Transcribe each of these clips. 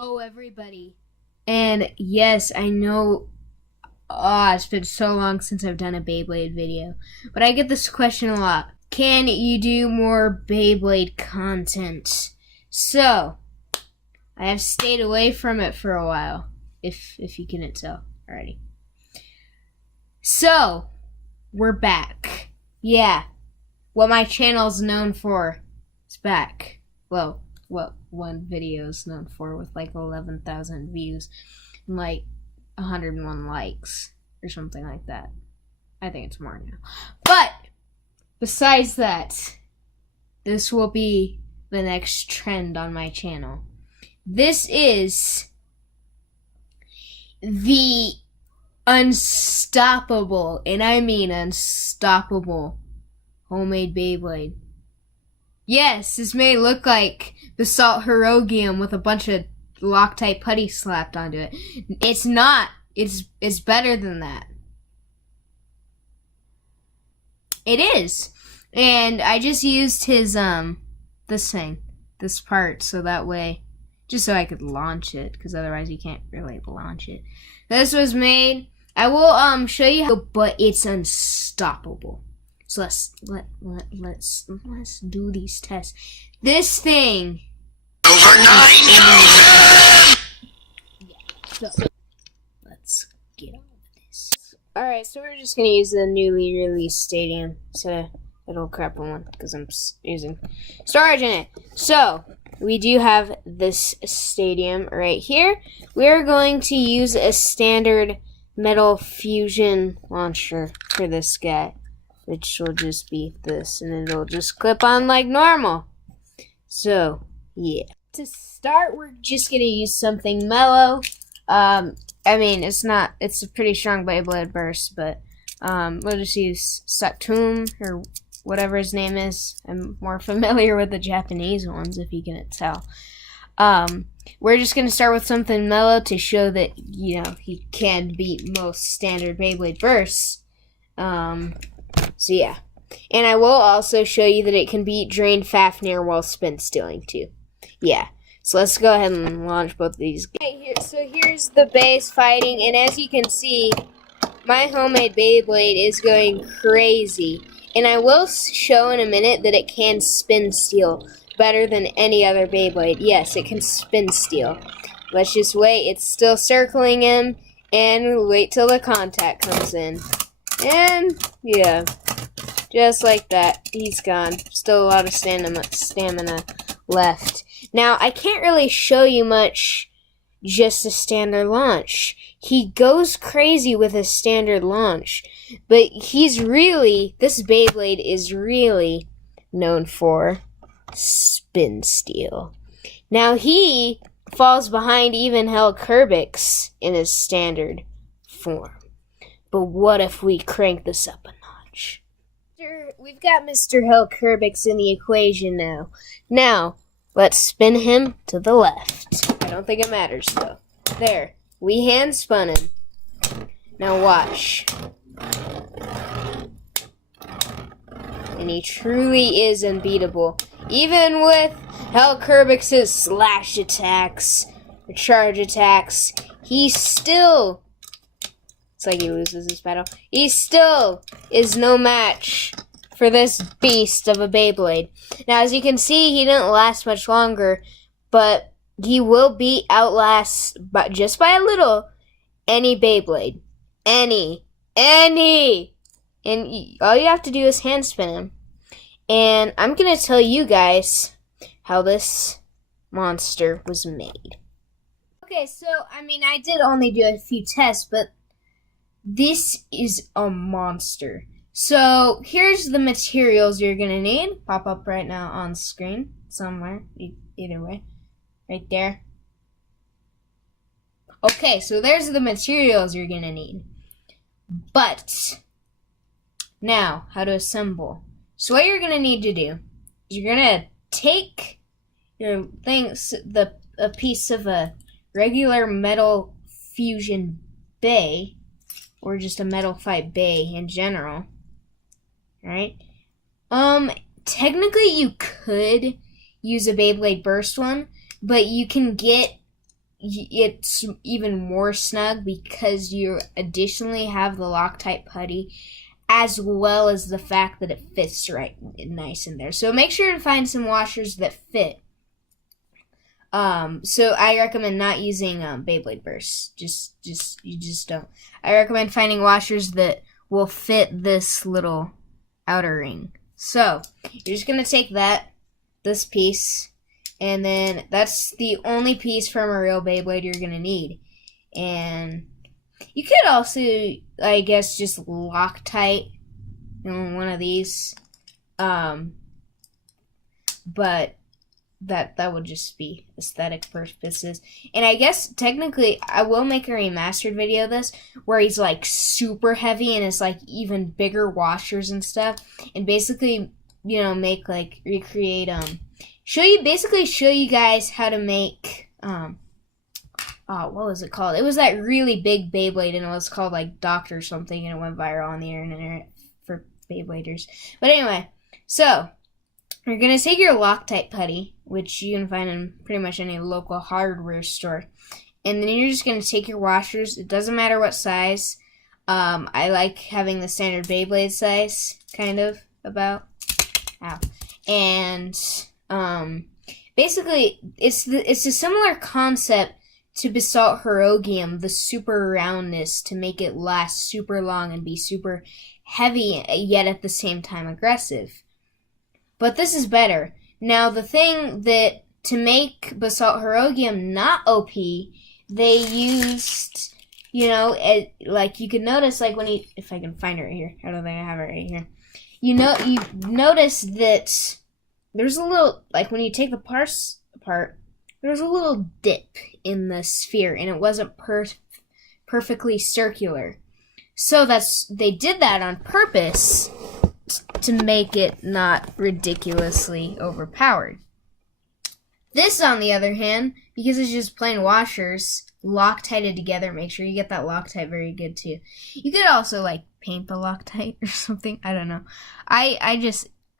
Oh, everybody. And yes, I know it's been so long since I've done a Beyblade video, but I get this question a lot. Can you do more Beyblade content? So, I have stayed away from it for a while, if you couldn't tell already. So, we're back. Yeah, what my channel's known for is back. Well, what one video is known for with like 11,000 views and like 101 likes or something like that. I think it's more now. But besides that, this will be the next trend on my channel. This is the unstoppable, and I mean unstoppable, homemade Beyblade. Yes, this may look like Basalt Herogium with a bunch of Loctite putty slapped onto it. It's not. It's better than that. It is. And I just used his this part, so that way, just so I could launch it, because otherwise you can't really launch it. This was made. I will show you how, but it's unstoppable. So let's do these tests. This thing over 9,000. Yeah. So let's get on with this. All right, so we're just gonna use the newly released stadium instead of that old crap one because I'm using storage in it. So we do have this stadium right here. We're going to use a standard metal fusion launcher for this guy, which will just be this, and it'll just clip on like normal. So, yeah. To start, we're just gonna use something mellow. I mean, it's a pretty strong Beyblade burst, but we'll just use Satum, or whatever his name is. I'm more familiar with the Japanese ones, if you can tell. We're just gonna start with something mellow to show that, you know, he can beat most standard Beyblade bursts. So yeah, and I will also show you that it can beat Drain Fafnir while spin stealing too. Yeah, so let's go ahead and launch both of these. Okay, so here's the base fighting, and as you can see, my homemade Beyblade is going crazy. And I will show in a minute that it can spin steal better than any other Beyblade. Yes, it can spin steal. Let's just wait. It's still circling him, and wait till the contact comes in. And, yeah, just like that, he's gone. Still a lot of stamina left. Now, I can't really show you much just a standard launch. He goes crazy with a standard launch, but this Beyblade is really known for spin steal. Now, he falls behind even Hell Kerbix in his standard form. But what if we crank this up a notch? We've got Mr. Hell Kerbix in the equation now. Now, let's spin him to the left. I don't think it matters, though. There. We hand spun him. Now watch. And he truly is unbeatable. Even with Hell Kerbix's slash attacks, or charge attacks, he still... It's like he loses this battle. He still is no match for this beast of a Beyblade. Now, as you can see, he didn't last much longer, but he will outlast, but just by a little, any Beyblade. Any. And all you have to do is hand spin him. And I'm going to tell you guys how this monster was made. Okay, so, I mean, I did only do a few tests, but this is a monster. So, here's the materials you're going to need. Pop up right now on screen somewhere, either way. Right there. Okay, so there's the materials you're going to need. But, now, how to assemble. So what you're going to need to do is you're going to take your a piece of a regular metal fusion bay, or just a metal fight bay in general. Alright? Technically you could use a Beyblade Burst one, but you can get it's even more snug because you additionally have the Loctite putty, as well as the fact that it fits right nice in there. So make sure to find some washers that fit. So I recommend not using Beyblade bursts. You just don't. I recommend finding washers that will fit this little outer ring. So you're just gonna take this piece, and then that's the only piece from a real Beyblade you're gonna need. And you could also, I guess, just Loctite one of these, but that would just be aesthetic purposes. And I guess technically I will make a remastered video of this where he's like super heavy and it's like even bigger washers and stuff, and basically, you know, make like recreate show you guys how to make what was it called? It was that really big Beyblade, and it was called like Doctor something, and it went viral on the internet for Beybladers. But anyway, so you're going to take your Loctite putty, which you can find in pretty much any local hardware store. And then you're just going to take your washers. It doesn't matter what size. I like having the standard Beyblade size, kind of, about. Ow. And basically, it's a similar concept to Basalt Herogium, the super roundness, to make it last super long and be super heavy, yet at the same time aggressive. But this is better. Now, the thing that, to make Basalt Herogium not OP, they used, you know, like you can notice, like when you, if I can find it right here, I don't think I have it right here. You notice that there's a little, like when you take the parts apart, there's a little dip in the sphere, and it wasn't perfectly circular. So they did that on purpose to make it not ridiculously overpowered. This, on the other hand, because it's just plain washers, Loctited together, make sure you get that Loctite very good too. You could also like paint the Loctite or something, I don't know. I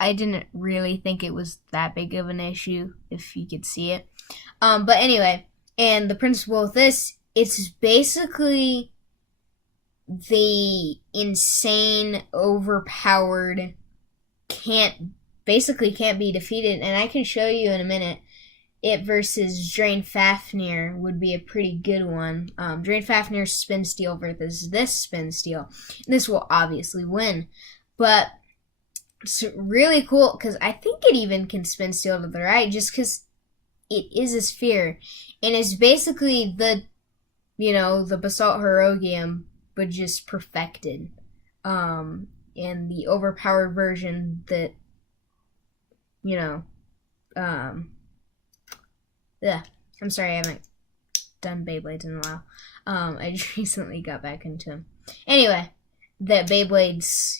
didn't really think it was that big of an issue, if you could see it. But anyway, and the principle of this, it's basically the insane, overpowered, can't be defeated. And I can show you in a minute. It versus Drain Fafnir would be a pretty good one. Drain Fafnir's spin steel versus this spin steel. This will obviously win. But it's really cool because I think it even can spin steel to the right just because it is a sphere. And it's basically the Basalt Herogium, but just perfected. And the overpowered version that, I'm sorry, I haven't done Beyblades in a while. I just recently got back into them. Anyway, that Beyblades,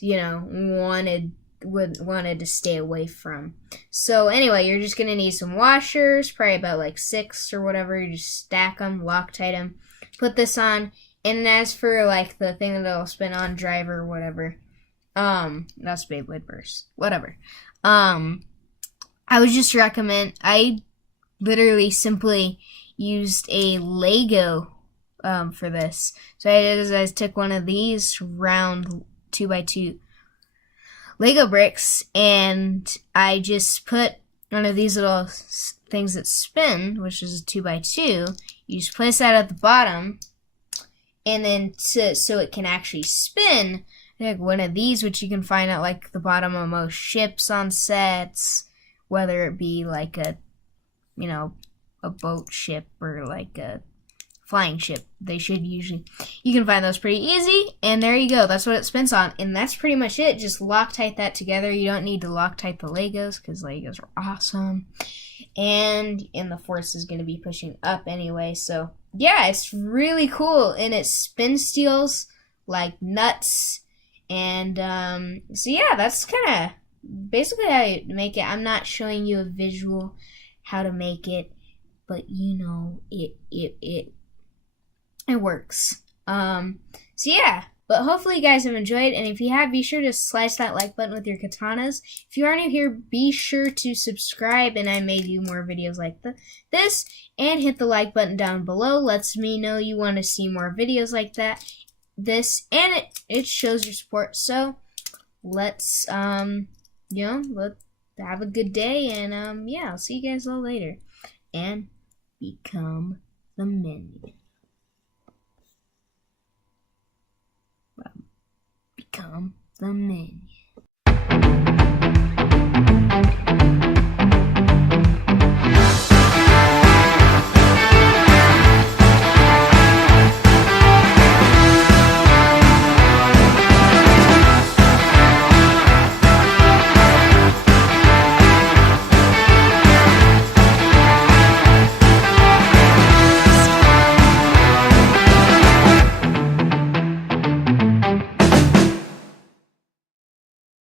wanted to stay away from. So anyway, you're just gonna need some washers, probably about like 6 or whatever. You just stack them, Loctite them, put this on. And as for like the thing that'll spin on, driver or whatever, that's Beyblade burst, whatever. I would just recommend. I literally simply used a Lego for this. So I did is I took one of these round 2x2 Lego bricks, and I just put one of these little things that spin, which is a 2x2. You just place that at the bottom, and then so it can actually spin, like one of these, which you can find at like the bottom of most ships on sets, whether it be like a boat ship or like a flying ship. They should usually, you can find those pretty easy, and there you go. That's what it spins on, and that's pretty much it. Just Loctite that together. You don't need to Loctite the Legos because Legos are awesome, and the force is going to be pushing up anyway. So yeah, it's really cool, and it spin steals like nuts. And so yeah, that's kind of basically how you make it. I'm not showing you a visual how to make it, but it works. So yeah, But hopefully you guys have enjoyed, and if you have, be sure to slice that like button with your katanas. If you are new here, be sure to subscribe, and I may do more videos like this, and hit the like button down below. Lets me know you want to see more videos like this, and it shows your support. So let's let's have a good day, and yeah, I'll see you guys all later, and become the minion. Become the minion.